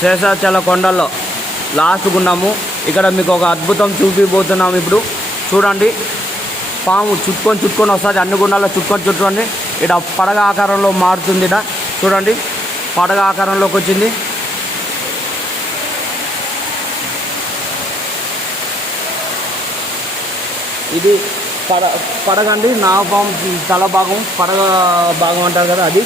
శేషాచల కొండల్లో లాస్ట్కు ఉన్నాము. ఇక్కడ మీకు ఒక అద్భుతం చూపిపోతున్నాము. ఇప్పుడు చూడండి, పాము చుట్టుకొని వస్తుంది. అన్ని గుండాల్లో చుట్టుకొని ఇక్కడ పడగ ఆకారంలో మారుతుంది. ఇక్కడ చూడండి, పడగ ఆకారంలోకి వచ్చింది. ఇది పడగండి, నాగపాము తల భాగం, పడగ భాగం అంటారు కదా అది.